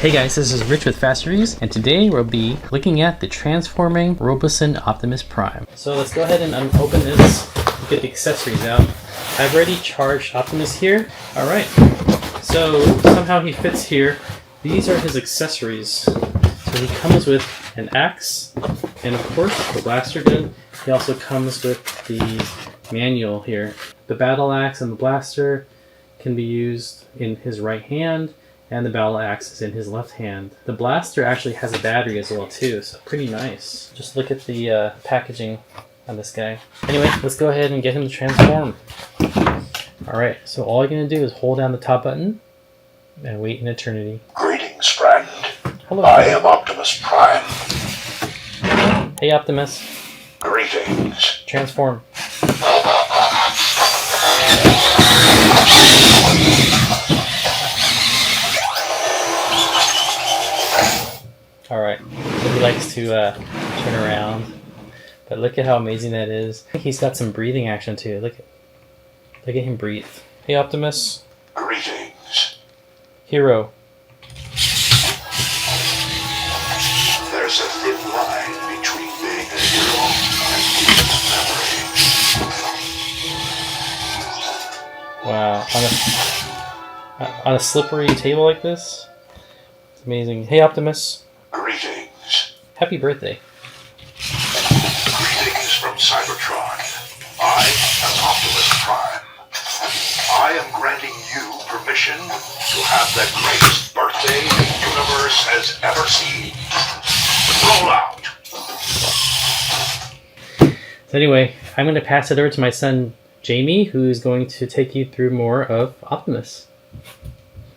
Hey guys, this is Rich with Fasteries, and today we'll be looking at the transforming Robosen Optimus Prime. So let's go ahead and open this, get the accessories out. I've already charged Optimus here. Alright, so somehow he fits here. These are his accessories. So he comes with an axe, and of course the blaster gun. He also comes with the manual here. The battle axe and the blaster can be used in his right hand, and the battle axe is in his left hand. The blaster actually has a battery as well too, so pretty nice. Just look at the packaging on this guy. Anyway, let's go ahead and get him to transform. Alright, so all you're going to do is hold down the top button and wait an eternity. Greetings, friend. Hello. I am Optimus Prime. Hey Optimus. Greetings. Transform. Alright, so he likes to turn around, but look at how amazing that is. He's got some breathing action too. Look at him breathe. Hey Optimus. Greetings. Hero. There's a thin line between being a hero and being a memory. Wow, on a slippery table like this? It's amazing. Hey Optimus. Greetings. Happy birthday. Greetings from Cybertron. I am Optimus Prime. I am granting you permission to have the greatest birthday the universe has ever seen. Roll out. So anyway, I'm going to pass it over to my son Jamie, who's going to take you through more of Optimus.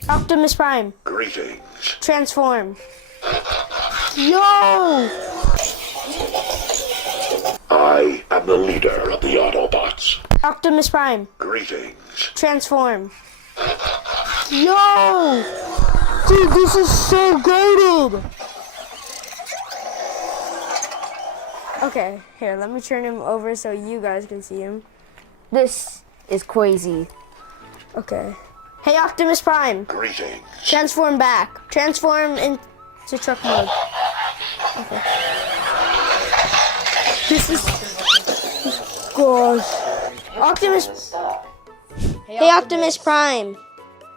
Optimus Prime. Greetings. Transform. Yo! I am the leader of the Autobots. Optimus Prime. Greetings. Transform. Yo! Dude, this is so goated! Okay, here, let me turn him over so you guys can see him. This is crazy. Okay. Hey, Optimus Prime. Greetings. Transform back. Transform into truck mode. Okay. This is... Gosh. Optimus... Hey, Optimus Prime.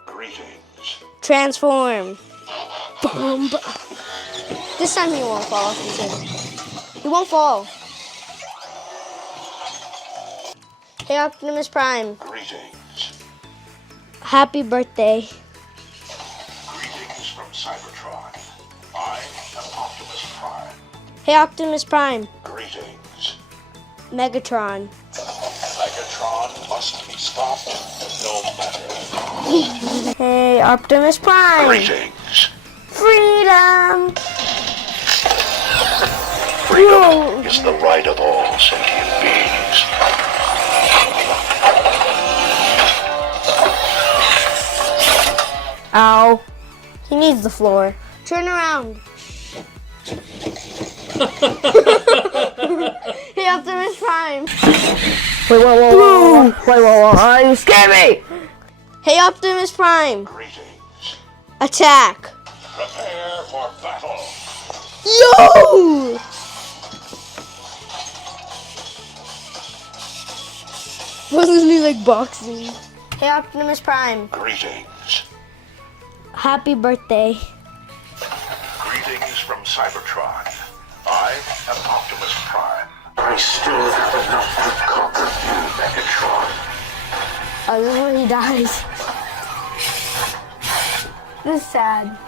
Greetings. Transform. Boom. This time he won't fall off his head. He won't fall. Hey, Optimus Prime. Greetings. Happy birthday. Greetings from Cybertron. I am Optimus Prime. Hey, Optimus Prime. Greetings. Megatron. Megatron must be stopped no matter. Hey, Optimus Prime. Greetings. Freedom. Freedom is the right of all sentient beings. Ow. He needs the floor. Turn around. Hey, Optimus Prime. Wait, whoa. You scared me. Hey, Optimus Prime. Greetings. Attack. Prepare for battle. Yo! Wasn't he like boxing? Hey, Optimus Prime. Greetings. Happy birthday. Greetings from Cybertron. I am Optimus Prime. I still have enough to conquer you, Megatron. Oh, this is where he dies. This is sad.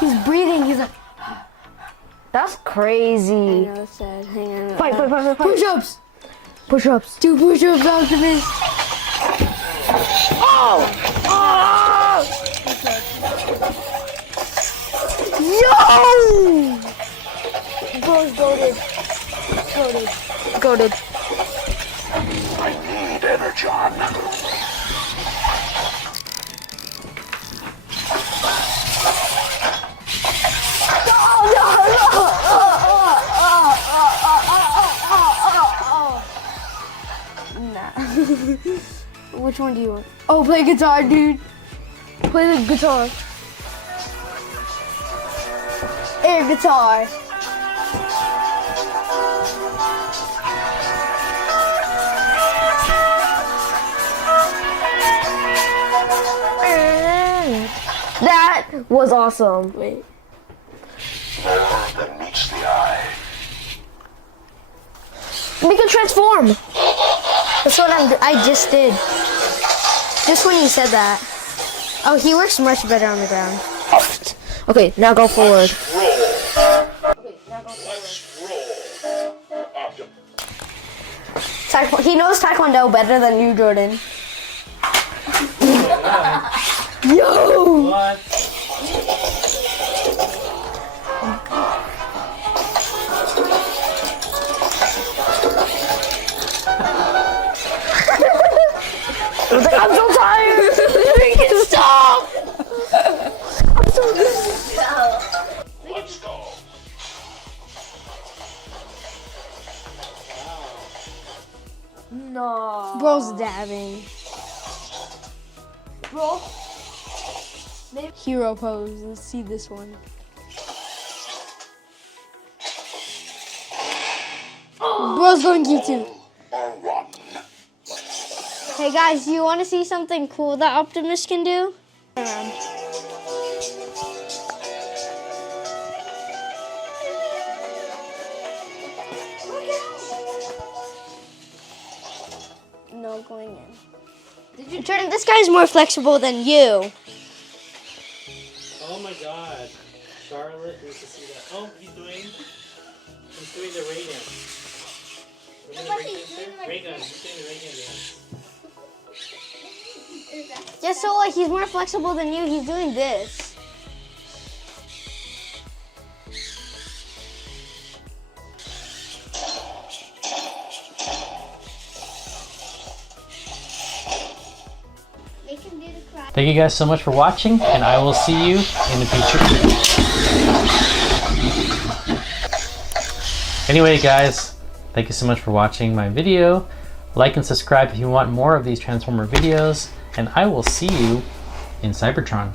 He's breathing. He's like... That's crazy. I know, it's sad. Hang on. Fight. Push-ups. Push-ups. Do push-ups, Optimus. Oh! Yo! Bro's goated. I need Energon. Nah. Which one do you want? Oh, play guitar, dude. Play the guitar. Air guitar. That was awesome. Wait. More than meets the eye. Make it transform. That's what I just did. Just when you said that. Oh, he works much better on the ground. Okay, now go forward. He knows Taekwondo better than you, Jordan. Yo! What? I was like, I'm so tired! Make it stop! I'm so tired. Let's go. No. Bro's dabbing. Bro. Hero pose. Let's see this one. Bro's going YouTube. Or one. Hey guys, do you want to see something cool that Optimus can do? No going in. Jordan, this guy's more flexible than you. Oh my god. Charlotte needs to see that. Oh, he's doing the ray dance. Ray gun. He's doing the ray gun dance. Just so like he's more flexible than you, he's doing this. Thank you guys so much for watching, and I will see you in the future. Anyway guys, thank you so much for watching my video. Like and subscribe if you want more of these Transformer videos, and I will see you in Cybertron.